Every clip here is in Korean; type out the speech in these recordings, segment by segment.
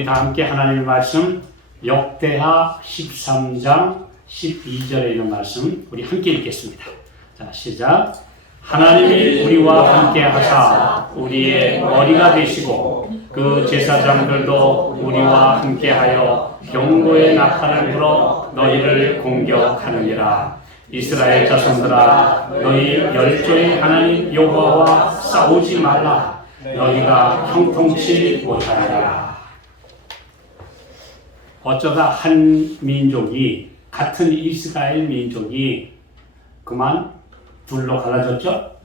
우리 다 함께 하나님의 말씀 역대하 13장 12절에 있는 말씀 우리 함께 읽겠습니다. 자, 시작. 하나님이 우리와 함께 하사 우리의 머리가 되시고 그 제사장들도 우리와 함께하여 경고의 나팔을 불어 너희를 공격하느니라. 이스라엘 자손들아, 너희 열조의 하나님 여호와와 싸우지 말라. 너희가 형통치 못하리라. 어쩌다 한 민족이, 같은 이스라엘 민족이 그만 둘로 갈라졌죠?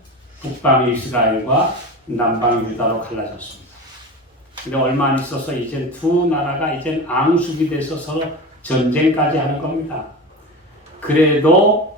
북방 이스라엘과 남방 유다로 갈라졌습니다. 근데 얼마 안 있어서 이젠 두 나라가 이젠 앙숙이 돼서 서로 전쟁까지 하는 겁니다. 그래도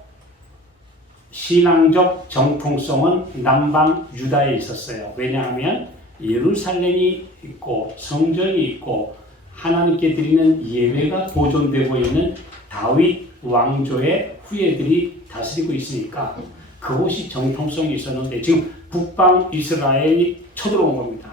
신앙적 정통성은 남방 유다에 있었어요. 왜냐하면 예루살렘이 있고 성전이 있고 하나님께 드리는 예배가 보존되고 있는 다윗 왕조의 후예들이 다스리고 있으니까 그곳이 정통성이 있었는데 지금 북방 이스라엘이 쳐들어온 겁니다.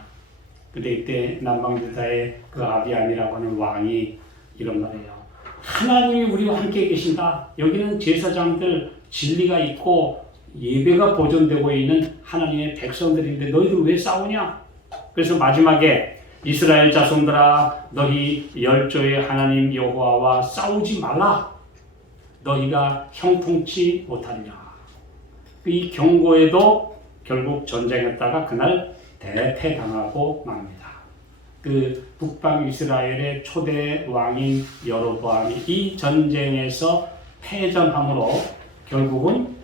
근데 이때 남방 유다의 그 아비암이라고 하는 왕이 이런 말이에요. 하나님이 우리와 함께 계신다. 여기는 제사장들 진리가 있고 예배가 보존되고 있는 하나님의 백성들인데 너희들 왜 싸우냐? 그래서 마지막에 이스라엘 자손들아, 너희 열조의 하나님 여호와와 싸우지 말라. 너희가 형통치 못하리라. 이 경고에도 결국 전쟁했다가 그날 대패당하고 맙니다. 그 북방 이스라엘의 초대 왕인 여로보암이 이 전쟁에서 패전함으로 결국은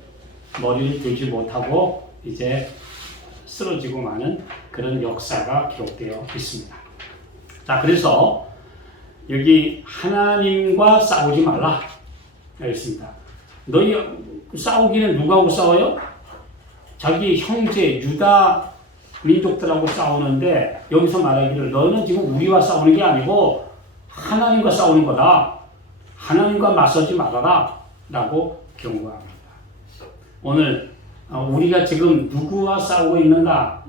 머리를 들지 못하고 이제 쓰러지고 마는 그런 역사가 기록되어 있습니다. 자, 그래서 여기 하나님과 싸우지 말라 했습니다. 너희 싸우기는 누구하고 싸워요? 자기 형제 유다 민족들하고 싸우는데 여기서 말하기를 너는 지금 우리와 싸우는 게 아니고 하나님과 싸우는 거다. 하나님과 맞서지 말아라 라고 경고합니다. 오늘 우리가 지금 누구와 싸우고 있는가?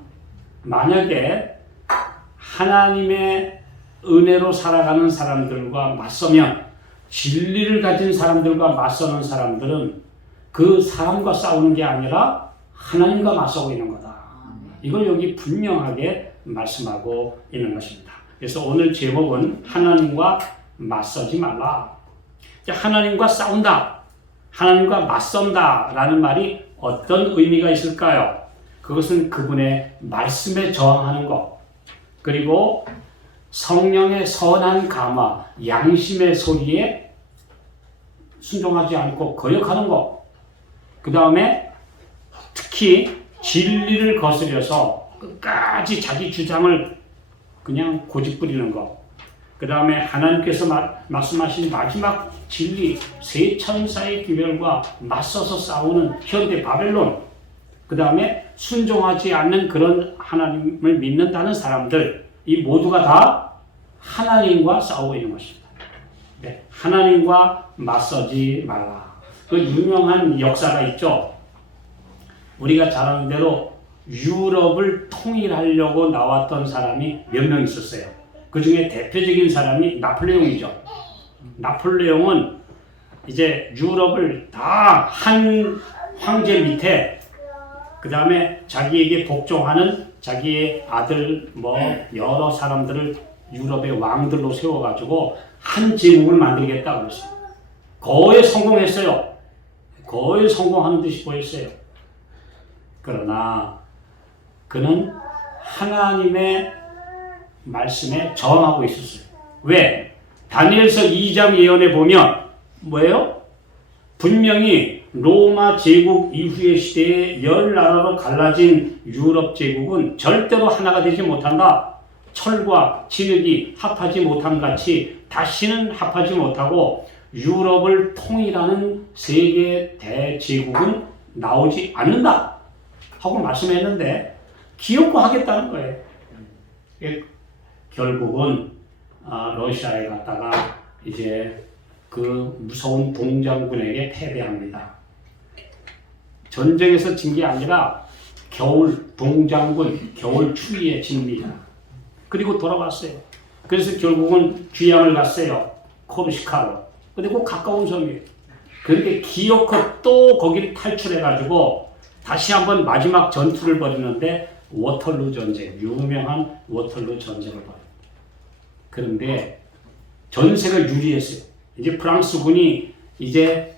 만약에 하나님의 은혜로 살아가는 사람들과 맞서면, 진리를 가진 사람들과 맞서는 사람들은 그 사람과 싸우는 게 아니라 하나님과 맞서고 있는 거다. 이걸 여기 분명하게 말씀하고 있는 것입니다. 그래서 오늘 제목은 하나님과 맞서지 말라. 하나님과 싸운다, 하나님과 맞선다 라는 말이 어떤 의미가 있을까요? 그것은 그분의 말씀에 저항하는 것, 그리고 성령의 선한 감화, 양심의 소리에 순종하지 않고 거역하는 것, 그 다음에 특히 진리를 거스려서 끝까지 자기 주장을 그냥 고집부리는 것, 그 다음에 하나님께서 말씀하신 마지막 진리, 세 천사의 귀멸과 맞서서 싸우는 현대 바벨론, 그 다음에 순종하지 않는 그런 하나님을 믿는다는 사람들, 이 모두가 다 하나님과 싸우고 있는 것입니다. 네, 하나님과 맞서지 말라. 그 유명한 역사가 있죠. 우리가 잘 아는 대로 유럽을 통일하려고 나왔던 사람이 몇 명 있었어요. 그 중에 대표적인 사람이 나폴레옹이죠. 나폴레옹은 이제 유럽을 다 한 황제 밑에, 그 다음에 자기에게 복종하는 자기의 아들 여러 사람들을 유럽의 왕들로 세워가지고 한 제국을 만들겠다고 그랬어요. 거의 성공했어요. 거의 성공하는 듯이 보였어요. 그러나 그는 하나님의 말씀에 저항하고 있었어요. 왜? 다니엘서 2장 예언에 보면 뭐예요? 분명히 로마 제국 이후의 시대에 열 나라로 갈라진 유럽 제국은 절대로 하나가 되지 못한다. 철과 진흙이 합하지 못함 같이 다시는 합하지 못하고 유럽을 통일하는 세계 대제국은 나오지 않는다 하고 말씀했는데 기어코 하겠다는 거예요. 결국은 러시아에 갔다가 이제 그 무서운 동장군에게 패배합니다. 전쟁에서 진 게 아니라 겨울 동장군, 겨울 추위에 집니다. 그리고 돌아왔어요. 그래서 결국은 귀양을 갔어요. 코르시카로. 근데 그 가까운 섬이에요. 그런데 기어코 또 거기를 탈출해가지고 다시 한번 마지막 전투를 벌이는데 워털루 전쟁, 유명한 워털루 전쟁을 벌여요. 그런데 전세가 유리했어요. 이제 프랑스군이 이제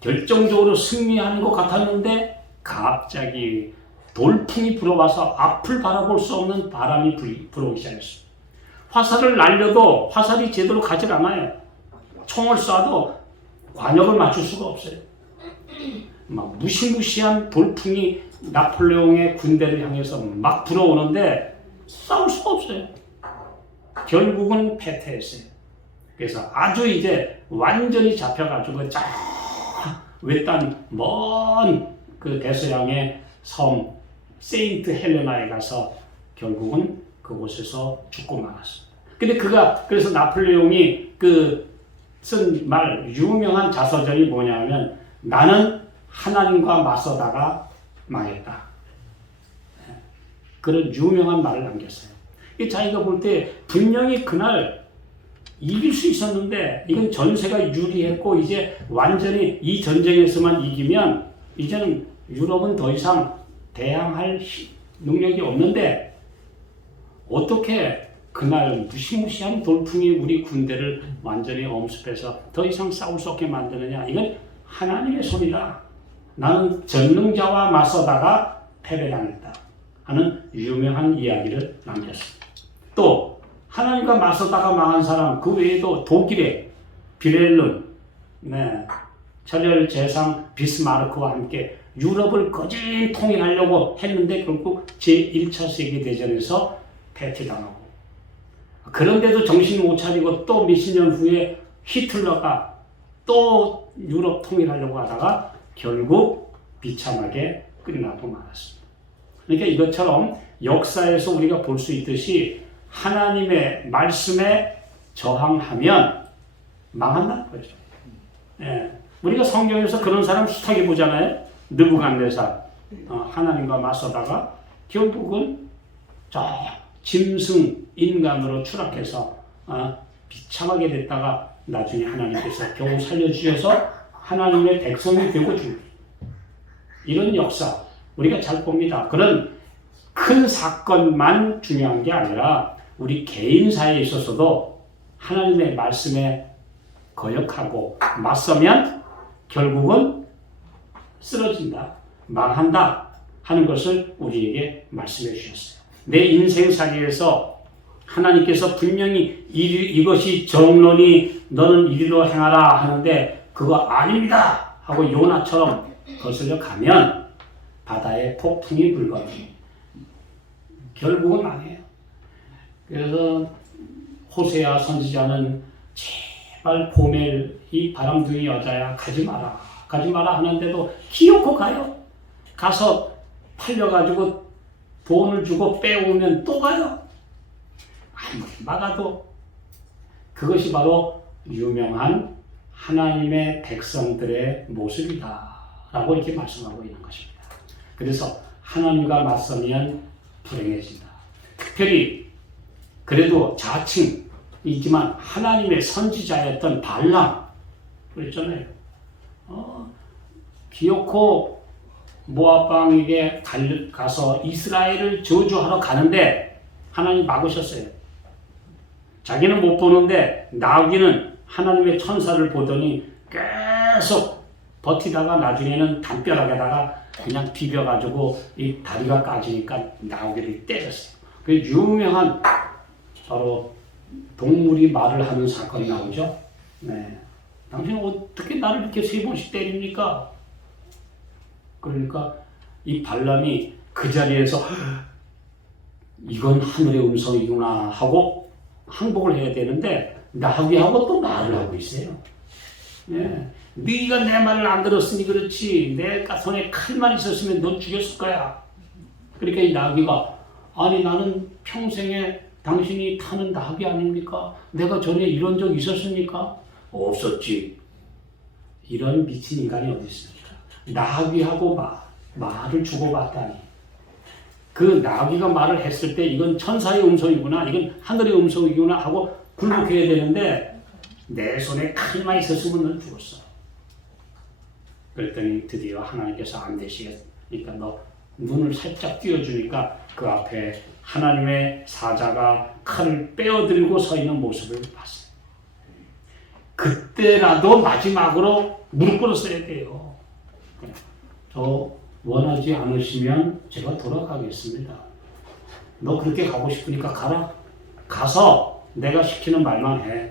결정적으로 승리하는 것 같았는데 갑자기 돌풍이 불어와서 앞을 바라볼 수 없는 바람이 불어오기 시작했어요. 화살을 날려도 화살이 제대로 가질 않아요. 총을 쏴도 관역을 맞출 수가 없어요. 막 무시무시한 돌풍이 나폴레옹의 군대를 향해서 막 불어오는데 싸울 수가 없어요. 결국은 패퇴했어요. 그래서 아주 이제 완전히 잡혀가지고 쫙 외딴 먼 그 대서양의 섬 세인트 헬레나에 가서 결국은 그곳에서 죽고 말았어요. 근데 그래서 나폴레옹이 쓴 말, 유명한 자서전이 뭐냐면 나는 하나님과 맞서다가 망했다. 그런 유명한 말을 남겼어요. 자기가 볼 때 분명히 그날 이길 수 있었는데 이건 전세가 유리했고 이제 완전히 이 전쟁에서만 이기면 이제는 유럽은 더 이상 대항할 능력이 없는데 어떻게 그날 무시무시한 돌풍이 우리 군대를 완전히 엄습해서 더 이상 싸울 수 없게 만드느냐. 이건 하나님의 손이다. 나는 전능자와 맞서다가 패배당했다 하는 유명한 이야기를 남겼습니다. 또 하나님과 맞서다가 망한 사람 그 외에도 독일의 비렐름, 철혈 제상 비스마르크와 함께 유럽을 거진 통일하려고 했는데 결국 제1차 세계대전에서 패퇴당하고 그런데도 정신 못 차리고 또 몇십 년 후에 히틀러가 또 유럽 통일하려고 하다가 결국 비참하게 끝나고 말았습니다. 그러니까 이것처럼 역사에서 우리가 볼 수 있듯이 하나님의 말씀에 저항하면 망한다는 거죠. 우리가 성경에서 그런 사람 수탁해 보잖아요. 느부갓네살 하나님과 맞서다가 결국은 저 짐승 인간으로 추락해서 비참하게 됐다가 나중에 하나님께서 겨우 살려주셔서 하나님의 백성이 되고 죽습니다. 이런 역사 우리가 잘 봅니다. 그런 큰 사건만 중요한 게 아니라 우리 개인사에 있어서도 하나님의 말씀에 거역하고 맞서면 결국은 쓰러진다, 망한다 하는 것을 우리에게 말씀해 주셨어요. 내 인생살이에서 하나님께서 분명히 이것이 정론이 너는 이리로 행하라 하는데 그거 아닙니다 하고 요나처럼 거슬려 가면 바다에 폭풍이 불거니 결국은 망해요. 그래서 호세아 선지자는 제발 고멜 이 바람둥이 여자야 가지 마라 하는데도 기어코 가요. 가서 팔려가지고 돈을 주고 빼오면 또 가요. 아무리 막아도 그것이 바로 유명한 하나님의 백성들의 모습이다 라고 이렇게 말씀하고 있는 것입니다. 그래서 하나님과 맞서면 불행해진다. 특별히 그래도 자칭이지만 하나님의 선지자였던 발람 그랬잖아요. 기어코 모압 왕에게 가서 이스라엘을 저주하러 가는데 하나님 막으셨어요. 자기는 못 보는데 나오기는 하나님의 천사를 보더니 계속 버티다가 나중에는 담벼락에다가 그냥 비벼가지고 이 다리가 까지니까 나오기를 때렸어요. 그 유명한 바로 동물이 말을 하는 사건이 나오죠. 당신은 어떻게 나를 이렇게 3번씩 때립니까? 그러니까 이 발람이 그 자리에서 이건 하늘의 음성이구나 하고 항복을 해야 되는데 나하고 또 말을 하고 있어요. 네가 내 말을 안 들었으니 그렇지 내 손에 칼만 있었으면 넌 죽였을 거야. 그러니까 이 나귀가 아니 나는 평생에 당신이 타는 나귀 아닙니까? 내가 전에 이런 적 있었습니까? 없었지. 이런 미친 인간이 어디 있습니까? 나귀하고 말을 주고받다니. 그 나귀가 말을 했을 때 이건 천사의 음성이구나, 이건 하늘의 음성이구나 하고 굴복해야 되는데 내 손에 칼만 있었으면 넌 죽었어. 그랬더니 드디어 하나님께서 안 되시겠으니까 너 눈을 살짝 띄워주니까 그 앞에 하나님의 사자가 칼을 빼어들고 서 있는 모습을 봤어요. 그때라도 마지막으로 무릎 꿇었어야 돼요. 저 원하지 않으시면 제가 돌아가겠습니다. 너 그렇게 가고 싶으니까 가라. 가서 내가 시키는 말만 해.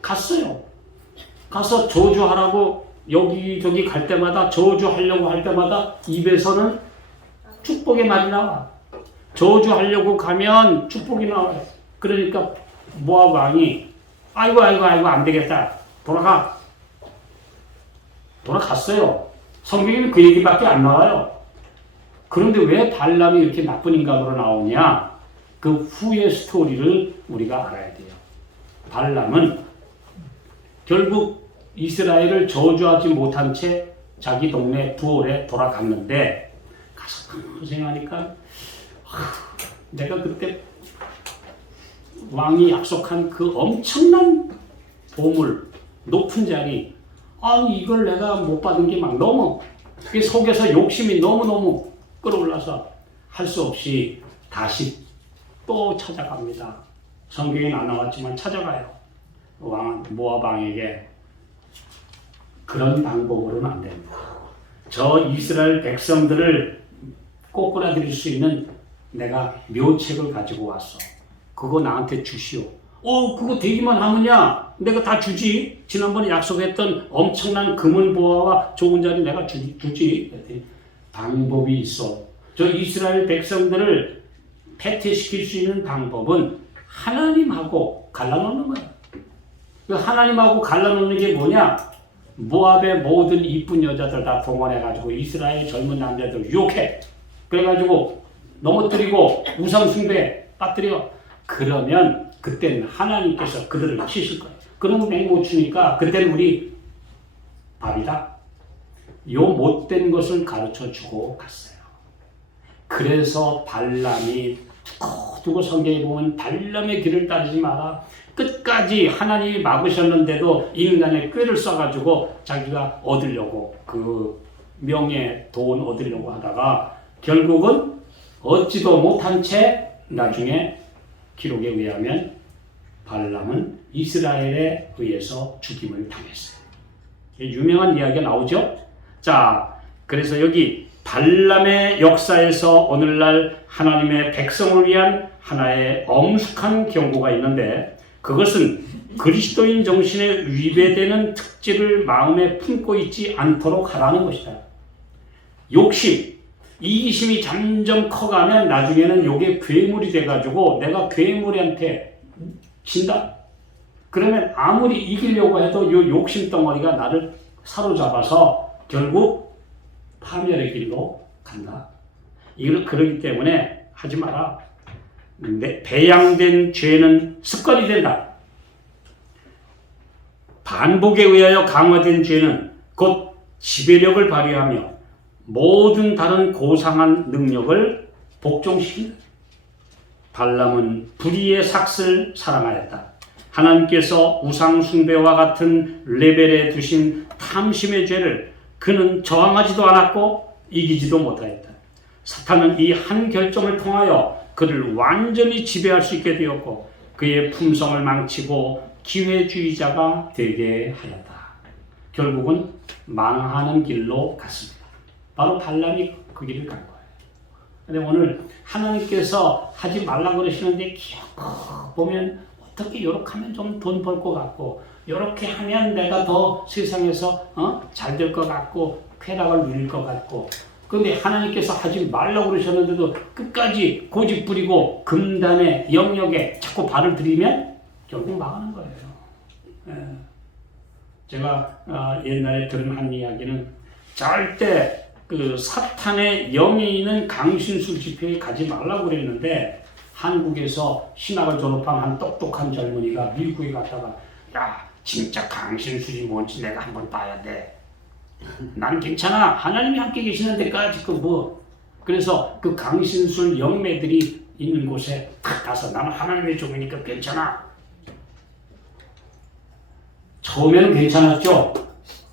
갔어요. 가서 저주하라고 여기저기 갈 때마다 저주하려고 할 때마다 입에서는 축복의 말이 나와. 저주하려고 가면 축복이 나와요. 그러니까 모압 왕이 아이고 안 되겠다. 돌아갔어요. 성경에는 그 얘기밖에 안 나와요. 그런데 왜 발람이 이렇게 나쁜 인간으로 나오냐? 그 후의 스토리를 우리가 알아야 돼요. 발람은 결국 이스라엘을 저주하지 못한 채 자기 동네 부올에 돌아갔는데 가서 고생하니까 내가 그때 왕이 약속한 그 엄청난 보물, 높은 자리, 아니 이걸 내가 못 받은 게 막 너무 그게 속에서 욕심이 너무너무 끌어올라서 할 수 없이 다시 또 찾아갑니다. 성경에는 안 나왔지만 찾아가요. 모압 왕에게 그런 방법으로는 안 됩니다. 저 이스라엘 백성들을 꼬꾸라드릴 수 있는 내가 묘책을 가지고 왔어. 그거 나한테 주시오. 그거 되기만 하면야 내가 다 주지. 지난번에 약속했던 엄청난 금은보화와 좋은 자리 내가 주지. 방법이 있어. 저 이스라엘 백성들을 패퇴시킬 수 있는 방법은 하나님하고 갈라놓는 거야. 그 하나님하고 갈라놓는 게 뭐냐? 모압의 모든 이쁜 여자들 다 동원해가지고 이스라엘 젊은 남자들 유혹해. 그래가지고 넘어뜨리고 우상숭배 빠뜨려. 그러면 그때는 하나님께서 그들을 치실 거예요. 그러면 맹 못 치니까 그때는 우리 밥이다. 요 못된 것을 가르쳐주고 갔어요. 그래서 발람이 두고 성경에 보면 발람의 길을 따르지 마라. 끝까지 하나님이 막으셨는데도 인간의 꾀를 써가지고 자기가 얻으려고 그 명예, 돈 얻으려고 하다가 결국은 얻지도 못한 채 나중에 기록에 의하면 발람은 이스라엘에 의해서 죽임을 당했어요. 유명한 이야기가 나오죠. 자, 그래서 여기 발람의 역사에서 오늘날 하나님의 백성을 위한 하나의 엄숙한 경고가 있는데 그것은 그리스도인 정신에 위배되는 특질을 마음에 품고 있지 않도록 하라는 것이다. 욕심, 이기심이 점점 커가면 나중에는 요게 괴물이 돼가지고 내가 괴물한테 진다? 그러면 아무리 이기려고 해도 요 욕심 덩어리가 나를 사로잡아서 결국 파멸의 길로 간다. 그러기 때문에 하지 마라. 배양된 죄는 습관이 된다. 반복에 의하여 강화된 죄는 곧 지배력을 발휘하며 모든 다른 고상한 능력을 복종시킨다. 발람은 불의의 삭을 사랑하였다. 하나님께서 우상 숭배와 같은 레벨에 두신 탐심의 죄를 그는 저항하지도 않았고 이기지도 못하였다. 사탄은 이 한 결정을 통하여 그를 완전히 지배할 수 있게 되었고 그의 품성을 망치고 기회주의자가 되게 하였다. 결국은 망하는 길로 갔습니다. 바로 발람이 그 길을 간 거예요. 근데 오늘 하나님께서 하지 말라고 그러시는데 보면 어떻게 요렇게 하면 좀 돈 벌 것 같고 요렇게 하면 내가 더 세상에서 잘 될 것 같고 쾌락을 누릴 것 같고 그런데 하나님께서 하지 말라고 그러셨는데도 끝까지 고집 부리고 금단의 영역에 자꾸 발을 들이면 결국 망하는 거예요. 제가 옛날에 들은 한 이야기는 절대 그 사탄의 영이 있는 강신술 집회에 가지 말라고 그랬는데 한국에서 신학을 졸업한 한 똑똑한 젊은이가 미국에 갔다가 야 진짜 강신술이 뭔지 내가 한번 봐야 돼. 난 괜찮아. 하나님이 함께 계시는 데까지 그래서 그 강신술 영매들이 있는 곳에 딱 가서 나는 하나님의 종이니까 괜찮아. 처음에는 괜찮았죠.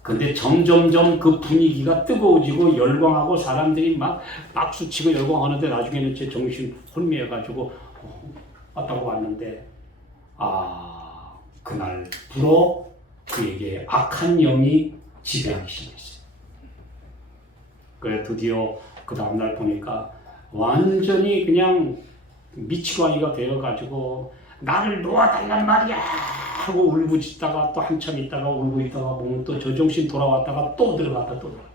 근데 점점점 그 분위기가 뜨거워지고 열광하고 사람들이 막 박수치고 열광하는데 나중에는 제 정신 혼미해가지고 왔다고 왔는데 그날부로 그에게 악한 영이 지배하기 시작했어요. 그래 드디어 그 다음날 보니까 완전히 그냥 미치광이가 되어가지고 나를 놓아달란 말이야 하고 울부짖다가 또 한참 있다가 울고 있다가 보면 또 저정신 돌아왔다가 또 들어갔다 또 들어갔다.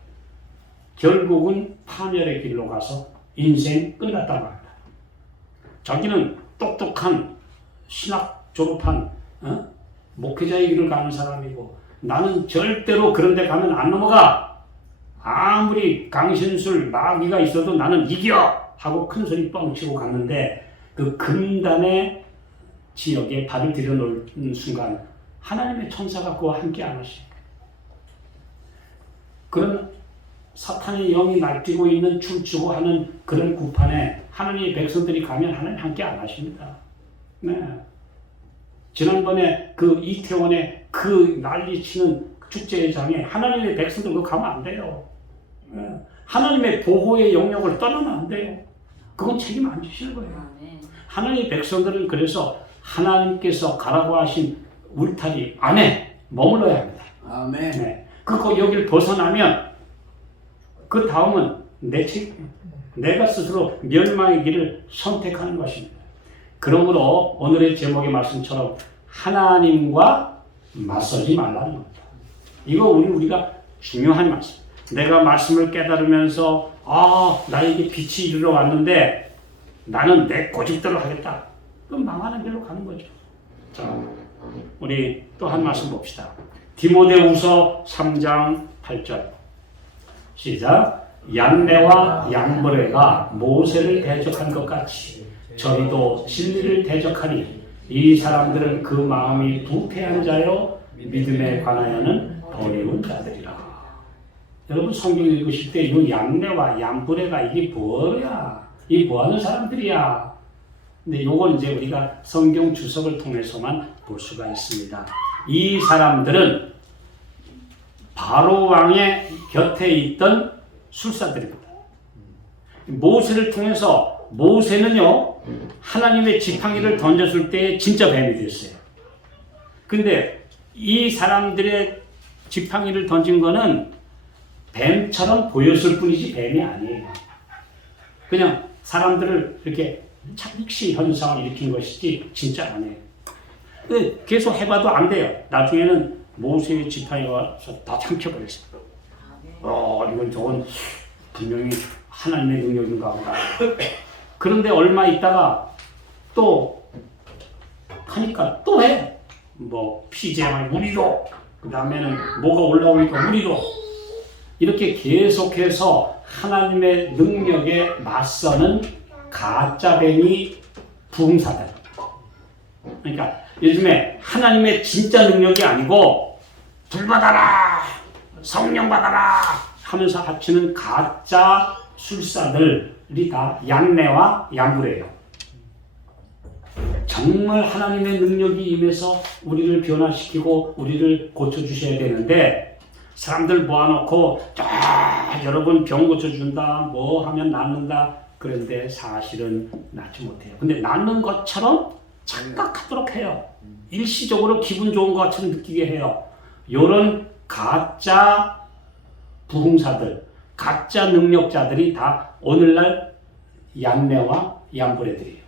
결국은 파멸의 길로 가서 인생 끝났다고 합니다. 자기는 똑똑한 신학 졸업한 목회자의 길을 가는 사람이고 나는 절대로 그런 데 가면 안 넘어가. 아무리 강신술 마귀가 있어도 나는 이겨 하고 큰소리 뻥치고 갔는데 그 금단의 지역에 발을 들여놓는 순간 하나님의 천사가 그와 함께 안 하시고 그런 사탄의 영이 날뛰고 있는 춤추고 하는 그런 구판에 하나님의 백성들이 가면 하나님 함께 안 하십니다. 네. 지난번에 그 이태원에 그 난리치는 축제장에 하나님의 백성들 그거 가면 안 돼요. 네. 하나님의 보호의 영역을 떠나면 안 돼요. 그건 책임 안 지실 거예요. 하나님의 백성들은 그래서 하나님께서 가라고 하신 울타리 안에 머물러야 합니다. 아멘. 네. 여기를 벗어나면 그 다음은 내 책임, 내가 스스로 멸망의 길을 선택하는 것입니다. 그러므로 오늘의 제목의 말씀처럼 하나님과 맞서지 말라는 겁니다. 이거 우리가 중요한 말씀. 내가 말씀을 깨달으면서 나에게 빛이 이르러 왔는데 나는 내 고집대로 하겠다. 그럼 망하는 길로 가는 거죠. 자, 우리 또 한 말씀 봅시다. 디모데후서 3장 8절 시작. 얀네와 얌브레가 모세를 대적한 것 같이 저희도 진리를 대적하니 이 사람들은 그 마음이 부패한 자요 믿음에 관하여는 버리운 자들이라. 여러분 성경 읽으실 때 이 얀네와 얌브레가 이게 뭐야? 이 뭐하는 사람들이야? 근데 요걸 이제 우리가 성경 주석을 통해서만 볼 수가 있습니다. 이 사람들은 바로 왕의 곁에 있던 술사들입니다. 모세를 통해서 모세는요 하나님의 지팡이를 던졌을 때 진짜 뱀이 됐어요. 근데 이 사람들의 지팡이를 던진 거는 뱀처럼 보였을 뿐이지 뱀이 아니에요. 그냥 사람들을 이렇게 착시 현상을 일으킨 것이지 진짜 아니에요. 근데 계속 해봐도 안 돼요. 나중에는 모세의 지팡이가 와서 다 삼켜버렸어요. 이건 저건 분명히 하나님의 능력인가 보다. 그런데 얼마 있다가 또 하니까 또 해. 피제만 우리로, 그 다음에는 뭐가 올라오니까 우리로. 이렇게 계속해서 하나님의 능력에 맞서는 가짜뱀이 부흥사들. 그러니까 요즘에 하나님의 진짜 능력이 아니고 불 받아라, 성령 받아라 하면서 합치는 가짜 술사들이 다 얀네와 얌브레예요. 정말 하나님의 능력이 임해서 우리를 변화시키고 우리를 고쳐주셔야 되는데 사람들 모아놓고 여러분 병 고쳐준다, 뭐 하면 낫는다. 그런데 사실은 낫지 못해요. 근데 낫는 것처럼 착각하도록 해요. 일시적으로 기분 좋은 것처럼 느끼게 해요. 이런 가짜 부흥사들, 가짜 능력자들이 다 오늘날 얀네와 얌브레들이에요.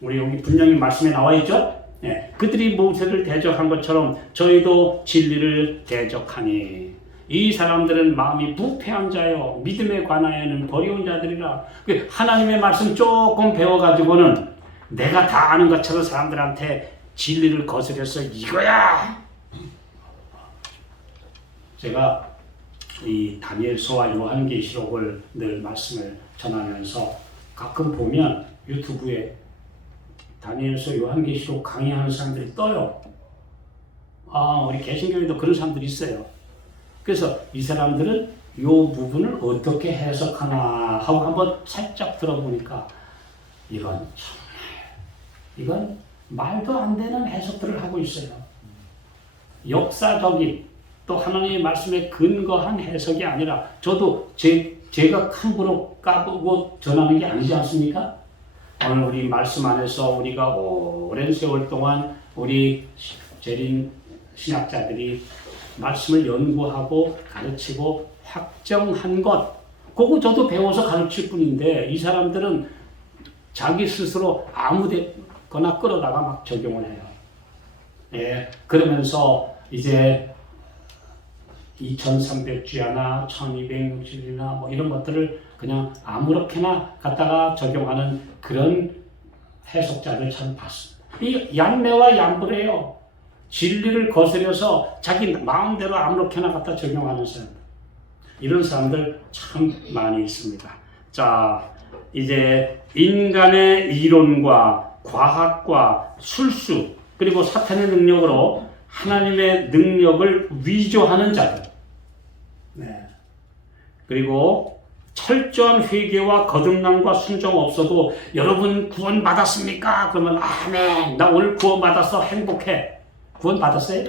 우리 여기 분명히 말씀에 나와 있죠? 네, 그들이 모세를 대적한 것처럼 저희도 진리를 대적하니 이 사람들은 마음이 부패한 자요 믿음에 관하여는 버리운 자들이라. 하나님의 말씀 조금 배워가지고는 내가 다 아는 것처럼 사람들한테 진리를 거스려서 이거야. 제가 이 다니엘서와 요한계시록을 늘 말씀을 전하면서 가끔 보면 유튜브에 다니엘서 요한계시록 강의하는 사람들이 떠요. 우리 개신교에도 그런 사람들이 있어요. 그래서 이 사람들은 이 부분을 어떻게 해석하나 하고 한번 살짝 들어보니까 이건 말도 안 되는 해석들을 하고 있어요. 역사적인 또 하나님의 말씀에 근거한 해석이 아니라 저도 제가 함부로 까보고 전하는 게 아니지 않습니까? 오늘 우리 말씀 안에서 우리가 오랜 세월 동안 우리 재림 신학자들이 말씀을 연구하고 가르치고 확정한 것, 그거 저도 배워서 가르칠 뿐인데 이 사람들은 자기 스스로 아무데거나 끌어다가 막 적용을 해요. 예, 그러면서 이제 2300주야나 1260이나 뭐 이런 것들을 그냥 아무렇게나 갖다가 적용하는 그런 해석자들 참 봤습니다. 이 얀매와 얀불이에요. 진리를 거스려서 자기 마음대로 아무렇게나 갖다 적용하는 사람들. 이런 사람들 참 많이 있습니다. 자, 이제 인간의 이론과 과학과 술수 그리고 사탄의 능력으로 하나님의 능력을 위조하는 자들. 네. 그리고 철저한 회개와 거듭남과 순종 없어도 여러분 구원 받았습니까? 그러면 아멘. 나 오늘 구원 받았어. 행복해. 구원 받았어요?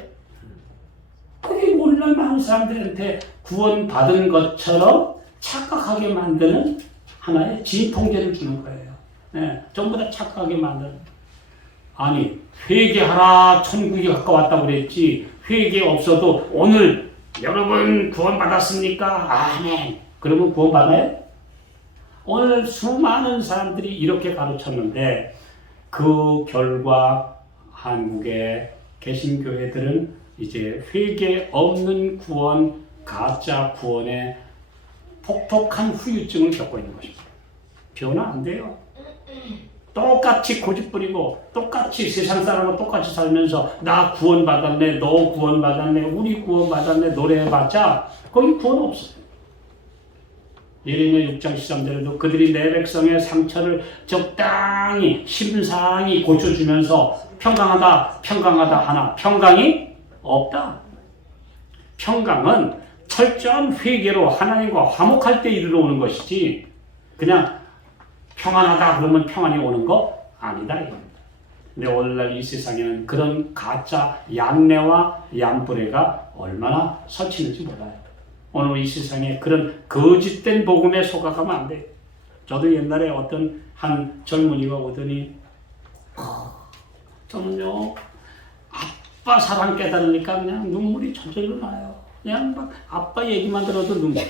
그게 오늘날 많은 사람들한테 구원 받은 것처럼 착각하게 만드는 하나의 진통제를 주는 거예요. 네. 전부 다 착각하게 만드는. 아니 회개하라 천국이 가까웠다고 그랬지 회개 없어도 오늘 여러분 구원 받았습니까? 아멘. 그러면 구원 받아요? 오늘 수많은 사람들이 이렇게 가르쳤는데 그 결과 한국의 개신교회들은 이제 회개 없는 구원, 가짜 구원에 폭폭한 후유증을 겪고 있는 것입니다. 변화 안 돼요. 똑같이 고집부리고 똑같이 세상 사람과 똑같이 살면서 나 구원받았네, 너 구원받았네, 우리 구원받았네 노래해봤자 거기 구원 없어요. 예레미야 6장 13절에도 그들이 내 백성의 상처를 적당히 심상히 고쳐주면서 평강하다 평강하다 하나 평강이 없다. 평강은 철저한 회개로 하나님과 화목할 때 이르러 오는 것이지 그냥 평안하다 그러면 평안이 오는 거 아니다 이겁니다. 근데 오늘날 이 세상에는 그런 가짜 얀매와 얀뿌레가 얼마나 설치는지 몰라요. 오늘 이 세상에 그런 거짓된 복음에 속아가면 안 돼요. 저도 옛날에 어떤 한 젊은이가 오더니 저는요 아빠 사랑 깨달으니까 그냥 눈물이 절절로 나요. 그냥 막 아빠 얘기만 들어도 눈물.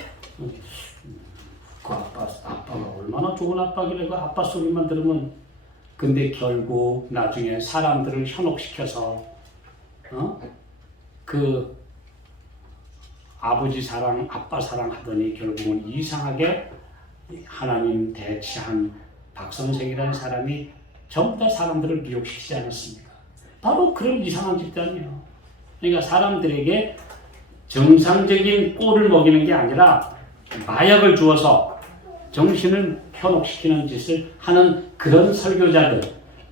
그 아빠가 얼마나 좋은 아빠길래 그 아빠 소리만 들으면. 근데 결국 나중에 사람들을 현혹시켜서 그 아버지 사랑, 아빠 사랑 하더니 결국은 이상하게 하나님 대치한 박선생이라는 사람이 전부 다 사람들을 미혹시키지 않았습니까? 바로 그런 이상한 집단이에요. 그러니까 사람들에게 정상적인 꼴을 먹이는 게 아니라 마약을 주어서 정신을 현혹시키는 짓을 하는 그런 설교자들,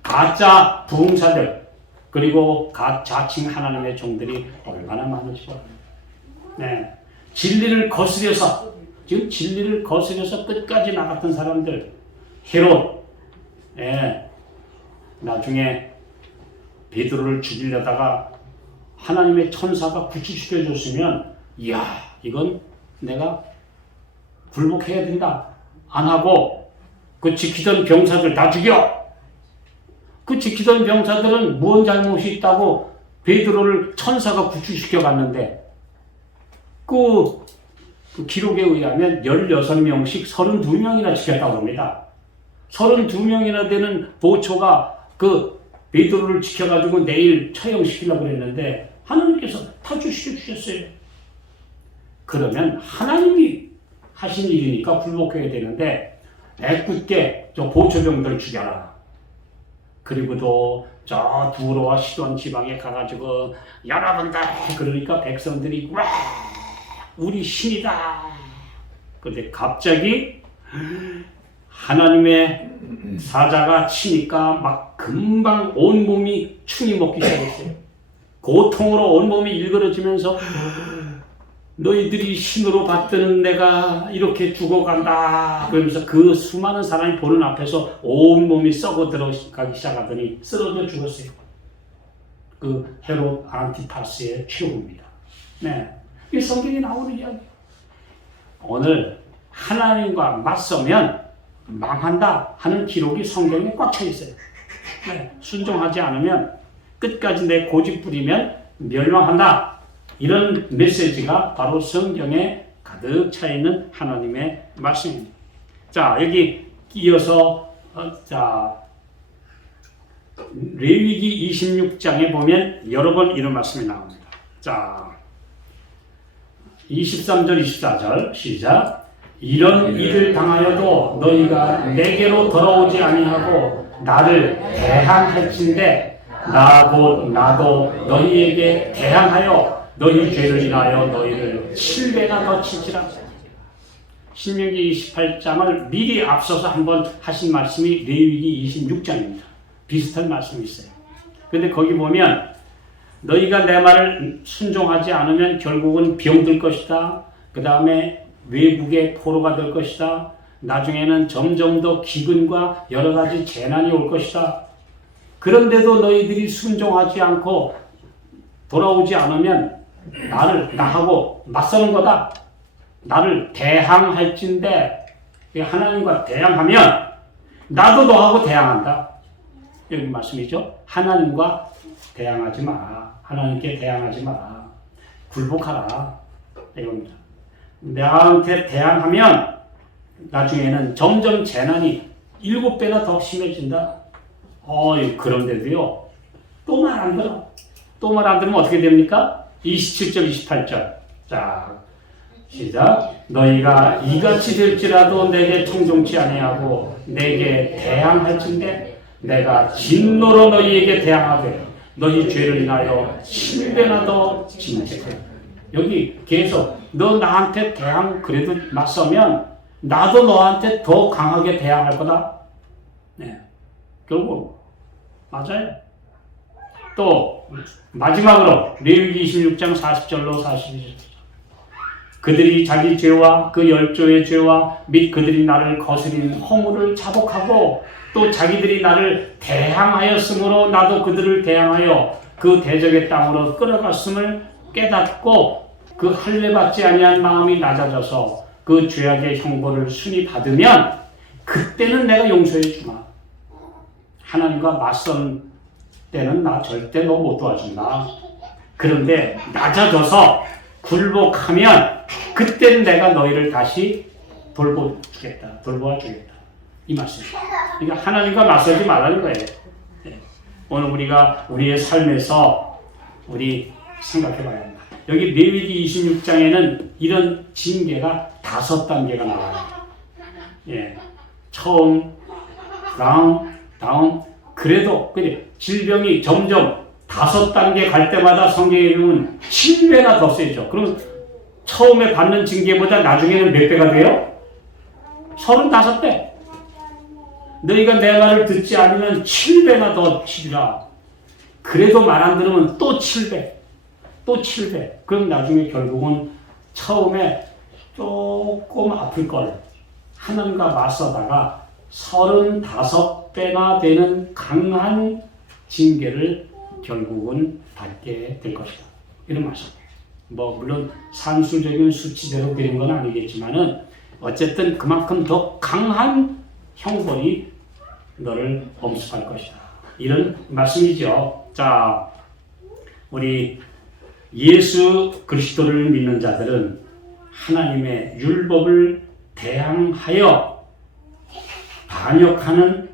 가짜 부흥사들, 그리고 자칭 하나님의 종들이 얼마나 많은지 모릅니다. 네. 진리를 거스려서, 지금 진리를 거스려서 끝까지 나갔던 사람들, 헤롯, 나중에 베드로를 죽이려다가 하나님의 천사가 구출시켜줬으면, 이야, 이건 내가 굴복해야 된다. 안 하고, 그 지키던 병사들 다 죽여! 그 지키던 병사들은 무언 잘못이 있다고 베드로를 천사가 구출시켜갔는데, 그 기록에 의하면 16명씩 32명이나 지켰다고 합니다. 32명이나 되는 보초가 그 베드로를 지켜가지고 내일 처형시키려고 했는데 하나님께서 탈출시켜 주셨어요. 그러면 하나님이 하신 일이니까 굴복해야 되는데 애꿎게 저 보초병들 죽여라. 그리고 또 저 두로와 시돈 지방에 가가지고 여러분들 그러니까 백성들이 와 우리 신이다. 그런데 갑자기 하나님의 사자가 치니까 막 금방 온몸이 충이 먹기 시작했어요. 고통으로 온몸이 일그러지면서 너희들이 신으로 받드는 내가 이렇게 죽어간다. 그러면서 그 수많은 사람이 보는 앞에서 온몸이 썩어 들어가기 시작하더니 쓰러져 죽었어요. 그 헤롯 안티파스의 최후입니다. 네, 이 성경에 나오는 이야기. 오늘 하나님과 맞서면 망한다 하는 기록이 성경에 꽉 차 있어요. 네, 순종하지 않으면 끝까지 내 고집 부리면 멸망한다. 이런 메시지가 바로 성경에 가득 차 있는 하나님의 말씀입니다. 자, 여기 이어서 레위기 26장에 보면 여러 번 이런 말씀이 나옵니다. 자, 23절 24절 시작. 이런 일을 당하여도 너희가 내게로 돌아오지 아니하고 나를 대항할진대 나 곧 나도 너희에게 대항하여 너희 죄를 인하여 너희를 7배나 더 치지라. 신명기 28장을 미리 앞서서 한번 하신 말씀이 레위기 26장입니다. 비슷한 말씀이 있어요. 근데 거기 보면 너희가 내 말을 순종하지 않으면 결국은 병들 것이다. 그 다음에 외국의 포로가 될 것이다. 나중에는 점점 더 기근과 여러 가지 재난이 올 것이다. 그런데도 너희들이 순종하지 않고 돌아오지 않으면 나하고 맞서는 거다. 나를 대항할진대. 하나님과 대항하면 나도 너하고 대항한다. 여기 말씀이죠. 하나님과 대항하지 마라. 하나님께 대항하지 마라. 굴복하라. 이겁니다. 나한테 대항하면 나중에는 점점 재난이 7배나 더 심해진다. 그런데도요. 또 말 안 들어. 또 말 안 들으면 어떻게 됩니까? 27절, 28절. 자, 시작. 너희가 이같이 될지라도 내게 청종치 아니하고 내게 대항할진대 내가 진노로 너희에게 대항하되 너희 죄를 인하여 7배나 더 징책해. 여기 계속 너 나한테 그래도 맞서면 나도 너한테 더 강하게 대항할 거다. 네, 결국 맞아요. 또 마지막으로 레위기 26장 40절로 42절. 그들이 자기 죄와 그 열조의 죄와 및 그들이 나를 거스린 허물을 자복하고 또 자기들이 나를 대항하였으므로 나도 그들을 대항하여 그 대적의 땅으로 끌어갔음을 깨닫고 그 할례받지 아니한 마음이 낮아져서 그 죄악의 형벌을 순히 받으면 그때는 내가 용서해 주마. 하나님과 맞선 때는 나 절대 너 못 도와준다. 그런데 낮아져서 굴복하면 그때는 내가 너희를 다시 돌보아 주겠다. 이 말씀. 그러니까 하나님과 맞서지 말라는 거예요. 네. 오늘 우리가 우리의 삶에서 우리 생각해 봐야 합니다. 여기 레위기 26장에는 이런 징계가 5단계가 나와요. 예. 처음, 다음, 그래도 질병이 점점 5단계 갈 때마다 성경에 보면 7배나 더 세죠. 그럼 처음에 받는 징계보다 나중에는 몇 배가 돼요? 35배. 너희가 내 말을 듣지 않으면 7배나 더 치리라. 그래도 말 안 들으면 또 7배. 또 7배. 그럼 나중에 결국은 처음에 조금 아플 걸 하나님과 맞서다가 35배나 되는 강한 징계를 결국은 받게 될 것이다. 이런 말씀이에요. 물론 산술적인 수치대로 되는 건 아니겠지만은 어쨌든 그만큼 더 강한 형벌이 너를 엄습할 것이다. 이런 말씀이죠. 자, 우리 예수 그리스도를 믿는 자들은 하나님의 율법을 대항하여 반역하는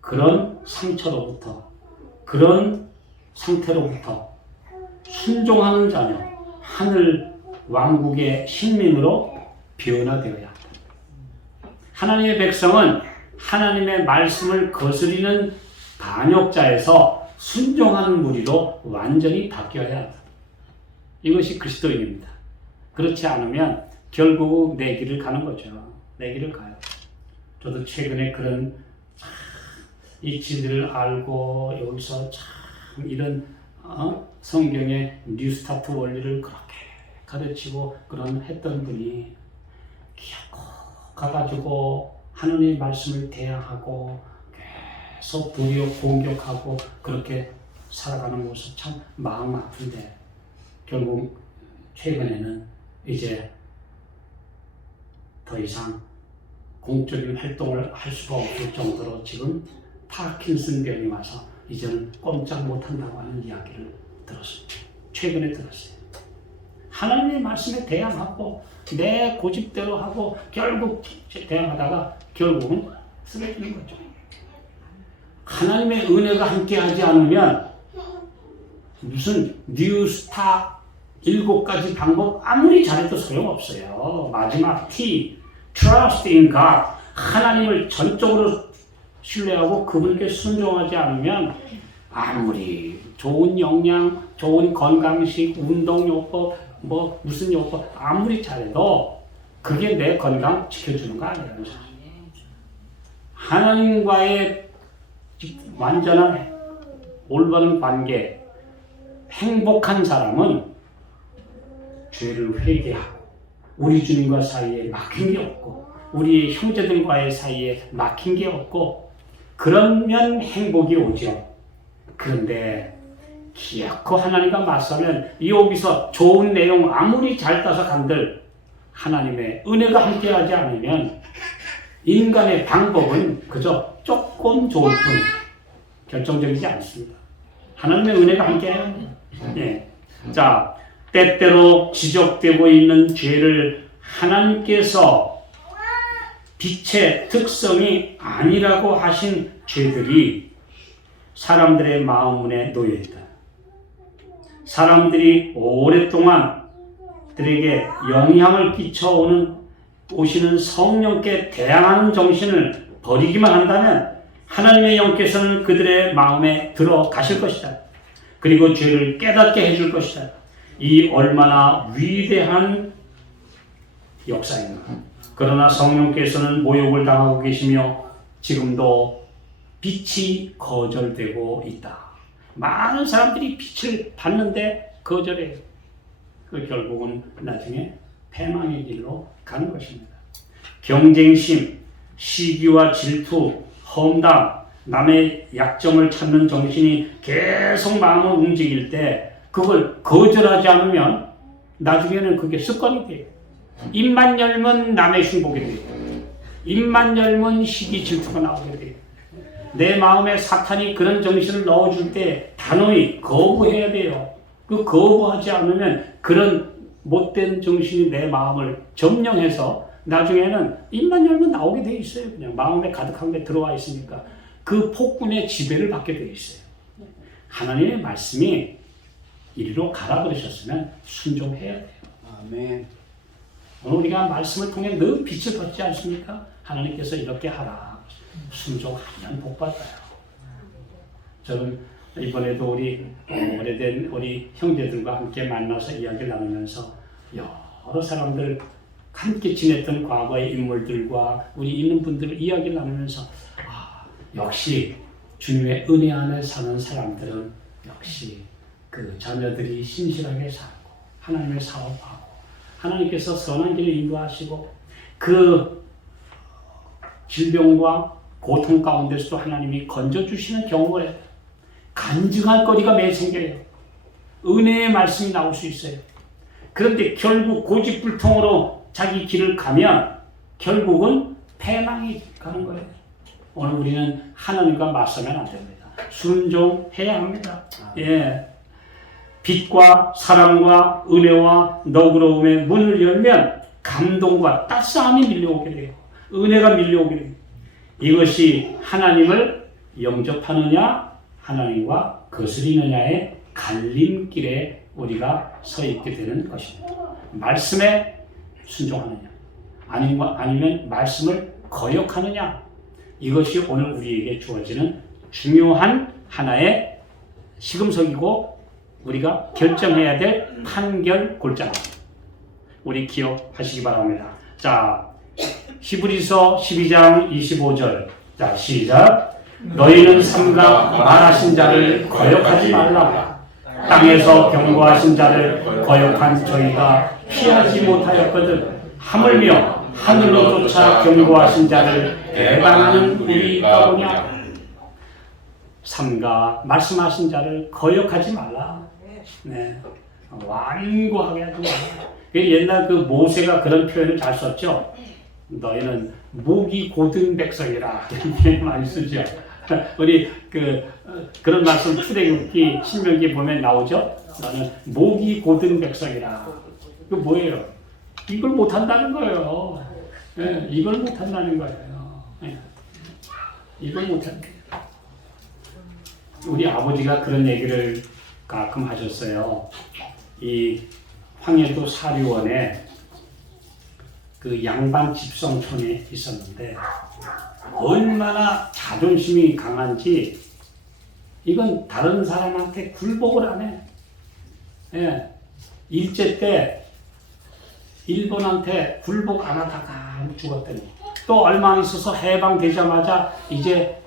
그런 상처로부터, 그런 상태로부터 순종하는 자녀, 하늘 왕국의 신민으로 변화되어야 한다. 하나님의 백성은 하나님의 말씀을 거스리는 반역자에서 순종하는 무리로 완전히 바뀌어야 한다. 이것이 그리스도인입니다. 그렇지 않으면 결국 내 길을 가는 거죠. 내 길을 가요. 저도 최근에 그런 이 진리를 알고 여기서 참 이런 성경의 뉴스타트 원리를 그렇게 가르치고 그런 했던 분이 기어코 가가지고 하나님의 말씀을 대항하고 계속 불의로 공격하고 그렇게 살아가는 모습 참 마음 아픈데 결국 최근에는 이제 더 이상 공적인 활동을 할 수가 없을 정도로 지금 파킨슨 병이 와서 이제는 꼼짝 못한다고 하는 이야기를 들었습니다. 최근에 들었어요. 하나님의 말씀에 대항하고 내 고집대로 하고 결국 대항하다가 결국은 쓰러지는 거죠. 하나님의 은혜가 함께하지 않으면 무슨 뉴스타 7가지 방법 아무리 잘해도 소용없어요. 마지막 T, Trust in God. 하나님을 전적으로 신뢰하고 그분께 순종하지 않으면 아무리 좋은 영양, 좋은 건강식, 운동요법, 뭐 무슨 요법 아무리 잘해도 그게 내 건강 지켜주는 거 아니에요. 하나님과의 완전한 올바른 관계, 행복한 사람은 죄를 회개하고 우리 주님과 사이에 막힌 게 없고 우리 형제들과의 사이에 막힌 게 없고 그러면 행복이 오죠. 그런데 기어코 하나님과 맞서면 여기서 좋은 내용 아무리 잘 따서 간들 하나님의 은혜가 함께하지 않으면 인간의 방법은 그저 조금 좋을 뿐 결정적이지 않습니다. 하나님의 은혜가 함께해야 합니다. 예. 자, 때때로 지적되고 있는 죄를 하나님께서 빛의 특성이 아니라고 하신 죄들이 사람들의 마음문에 놓여있다. 사람들이 오랫동안 들에게 영향을 오시는 성령께 대항하는 정신을 버리기만 한다면 하나님의 영께서는 그들의 마음에 들어가실 것이다. 그리고 죄를 깨닫게 해줄 것이다. 이 얼마나 위대한 역사인가. 그러나 성령께서는 모욕을 당하고 계시며 지금도 빛이 거절되고 있다. 많은 사람들이 빛을 받는데 거절해요. 그 결국은 나중에 패망의 길로 가는 것입니다. 경쟁심, 시기와 질투, 험담, 남의 약점을 찾는 정신이 계속 마음을 움직일 때 그걸 거절하지 않으면 나중에는 그게 습관이 돼요. 입만 열면 남의 흉보게 돼요. 입만 열면 시기 질투가 나오게 돼요. 내 마음에 사탄이 그런 정신을 넣어줄 때 단호히 거부해야 돼요. 그 거부하지 않으면 그런 못된 정신이 내 마음을 점령해서 나중에는 입만 열면 나오게 돼 있어요. 그냥 마음에 가득한 게 들어와 있으니까 그 폭군의 지배를 받게 돼 있어요. 하나님의 말씀이 이리로 가라 그러셨으면 순종해야 돼요. 아멘. 오늘 우리가 말씀을 통해 늘 빛을 받지 않습니까? 하나님께서 이렇게 하라. 순종하면 복받아요. 저는 이번에도 우리 오래된 우리 형제들과 함께 만나서 이야기를 나누면서 여러 사람들 함께 지냈던 과거의 인물들과 우리 있는 분들을 이야기를 나누면서 역시 주님의 은혜 안에 사는 사람들은 역시 그 자녀들이 신실하게 살고 하나님의 사업하고 하나님께서 선한 길을 인도하시고 그 질병과 고통 가운데서도 하나님이 건져주시는 경험을 해요. 간증할 거리가 매일 생겨요. 은혜의 말씀이 나올 수 있어요. 그런데 결국 고집불통으로 자기 길을 가면 결국은 패망이 가는 거예요. 오늘 우리는 하나님과 맞서면 안 됩니다. 순종해야 합니다. 예. 빛과 사랑과 은혜와 너그러움의 문을 열면 감동과 따스함이 밀려오게 돼요. 은혜가 밀려오게 돼요. 이것이 하나님을 영접하느냐 하나님과 거스리느냐의 갈림길에 우리가 서 있게 되는 것입니다. 말씀에 순종하느냐 아니면 말씀을 거역하느냐, 이것이 오늘 우리에게 주어지는 중요한 하나의 시금석이고 우리가 결정해야 될 판결 골자입니다. 우리 기억하시기 바랍니다. 자, 히브리서 12장 25절. 자, 시작. 너희는 삼가 말하신 자를 거역하지 말라. 땅에서 경고하신 자를 거역한 저희가 피하지 못하였거든. 하물며 하늘로조차 경고하신 자를 배반하는 우리가 보냐. 삼가 말씀하신 자를 거역하지 말라. 네. 완고하게 하지 말라. 옛날 그 모세가 그런 표현을 잘 썼죠. 너희는 목이 고든 백성이라 이런 표현 많이 쓰죠. 우리 그런 말씀 출애굽기 신명기 보면 나오죠. 너는 목이 고든 백성이라. 그 뭐예요? 이걸 못한다는 거예요. 네, 이걸 못한다는 거예요. 네. 이걸 못한다. 우리 아버지가 그런 얘기를 가끔 하셨어요. 이 황해도 사류원에 그 양반 집성촌에 있었는데 얼마나 자존심이 강한지 이건 다른 사람한테 굴복을 안 해. 예. 일제 때 일본한테 굴복 안 하다가 죽었더니 또 얼마 안 있어서 해방되자마자 이제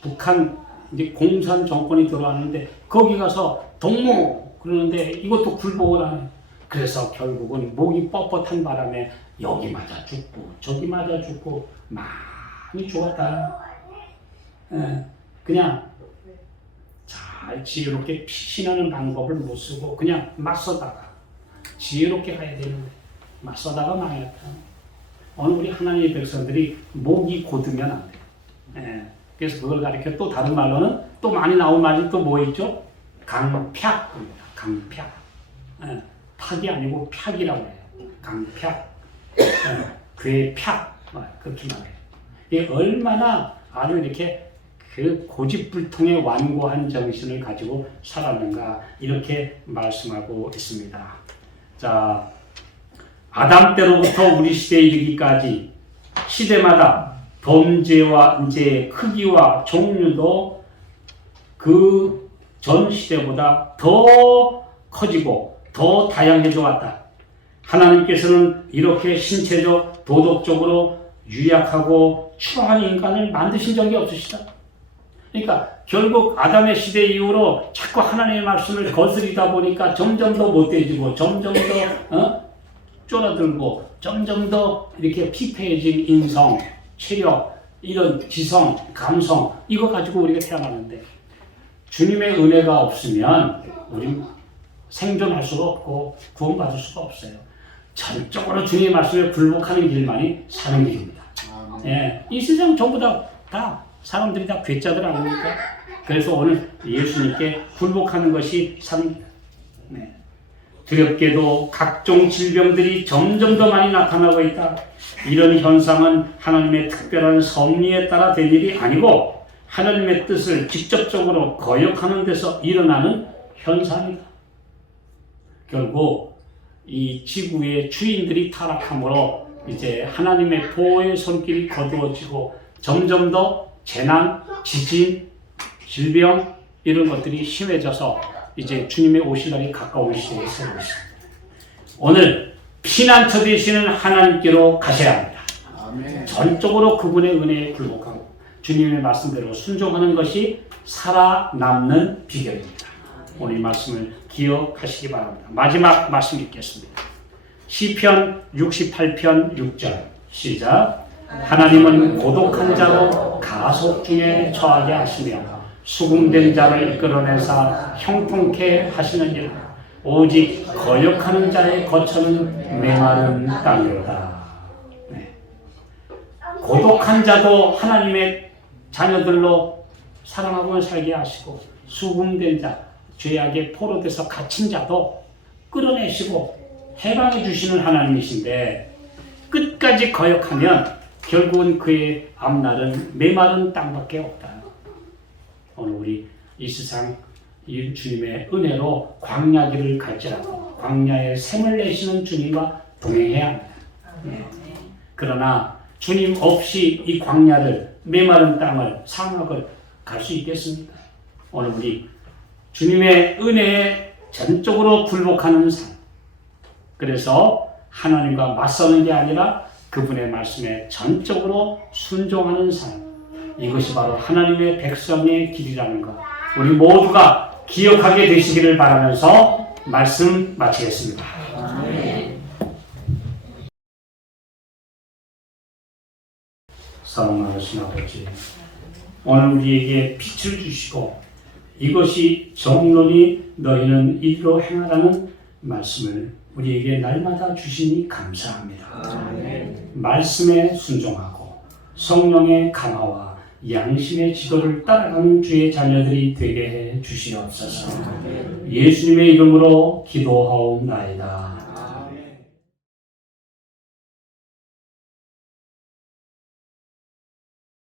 북한 이제 공산 정권이 들어왔는데 거기 가서 동무 그러는데 이것도 굴복을 안 해. 그래서 결국은 목이 뻣뻣한 바람에 여기 맞아 죽고 저기 맞아 죽고 많이 죽었다. 예, 그냥 잘 지혜롭게 피신하는 방법을 못 쓰고 그냥 맞서다가 지혜롭게 가야 되는데 맞서다가 망했다. 오늘 우리 하나님의 백성들이 목이 곧으면 안 돼요. 예, 그래서 그걸 가리켜 또 다른 말로는 또 많이 나온 말이 또 뭐 있죠? 강팍입니다. 강팍. 예, 팍이 아니고 팍이라고 해요. 강팍. 예, 그의 팍. 그렇게 말해요. 이게 얼마나 아주 이렇게 그 고집불통의 완고한 정신을 가지고 살았는가 이렇게 말씀하고 있습니다. 자, 아담 때로부터 우리 시대에 이르기까지 시대마다 범죄와 이제 크기와 종류도 그 전 시대보다 더 커지고 더 다양해져 왔다. 하나님께서는 이렇게 신체적, 도덕적으로 유약하고 추한 인간을 만드신 적이 없으시다. 그러니까 결국 아담의 시대 이후로 자꾸 하나님의 말씀을 거스리다 보니까 점점 더 못돼지고 점점 더 쫄아들고 점점 더 이렇게 피폐해진 인성, 체력, 이런 지성, 감성 이거 가지고 우리가 태어나는데 주님의 은혜가 없으면 우린 생존할 수가 없고 구원받을 수가 없어요. 전적으로 주님의 말씀에 굴복하는 길만이 사는 길입니다. 예, 이 세상 전부 다 사람들이 다 괴짜들 아닙니까? 그래서 오늘 예수님께 굴복하는 것이 사는 길. 네. 두렵게도 각종 질병들이 점점 더 많이 나타나고 있다. 이런 현상은 하나님의 특별한 섭리에 따라 된 일이 아니고 하나님의 뜻을 직접적으로 거역하는 데서 일어나는 현상이다. 결국 이 지구의 주인들이 타락함으로 이제 하나님의 보호의 손길이 거두어지고 점점 더 재난, 지진, 질병 이런 것들이 심해져서 이제 주님의 오실 날이 가까운 시대에 서고 있습니다. 오늘 피난처 되시는 하나님께로 가셔야 합니다. 아멘. 전적으로 그분의 은혜에 굴복하고 주님의 말씀대로 순종하는 것이 살아남는 비결입니다. 오늘 이 말씀을 기억하시기 바랍니다. 마지막 말씀 읽겠습니다. 시편 68편 6절 시작. 하나님은 고독한 자로 가속 중에 처하게 하시며 수금된 자를 이끌어내사 형통케 하시느니라. 오직 거역하는 자의 거처는 메마른 땅이로다. 네. 고독한 자도 하나님의 자녀들로 사랑하고 살게 하시고 수금된 자, 죄악에 포로돼서 갇힌 자도 끌어내시고 해방해 주시는 하나님이신데 끝까지 거역하면 결국은 그의 앞날은 메마른 땅밖에 없다. 오늘 우리 이 세상 이 주님의 은혜로 광야길을 갈지라도 광야에 샘을 내시는 주님과 동행해야 합니다. 네. 그러나 주님 없이 이 광야를 메마른 땅을 사막을 갈 수 있겠습니까? 오늘 우리 주님의 은혜에 전적으로 굴복하는 삶. 그래서 하나님과 맞서는 게 아니라 그분의 말씀에 전적으로 순종하는 삶. 이것이 바로 하나님의 백성의 길이라는 것. 우리 모두가 기억하게 되시기를 바라면서 말씀 마치겠습니다. 사랑하신 아버지, 오늘 우리에게 빛을 주시고 이것이 정론이 너희는 이리로 행하라는 말씀을 우리에게 날마다 주시니 감사합니다. 말씀에 순종하고 성령의 감화와 양심의 지도를 따라가는 주의 자녀들이 되게 해 주시옵소서. 예수님의 이름으로 기도하옵나이다.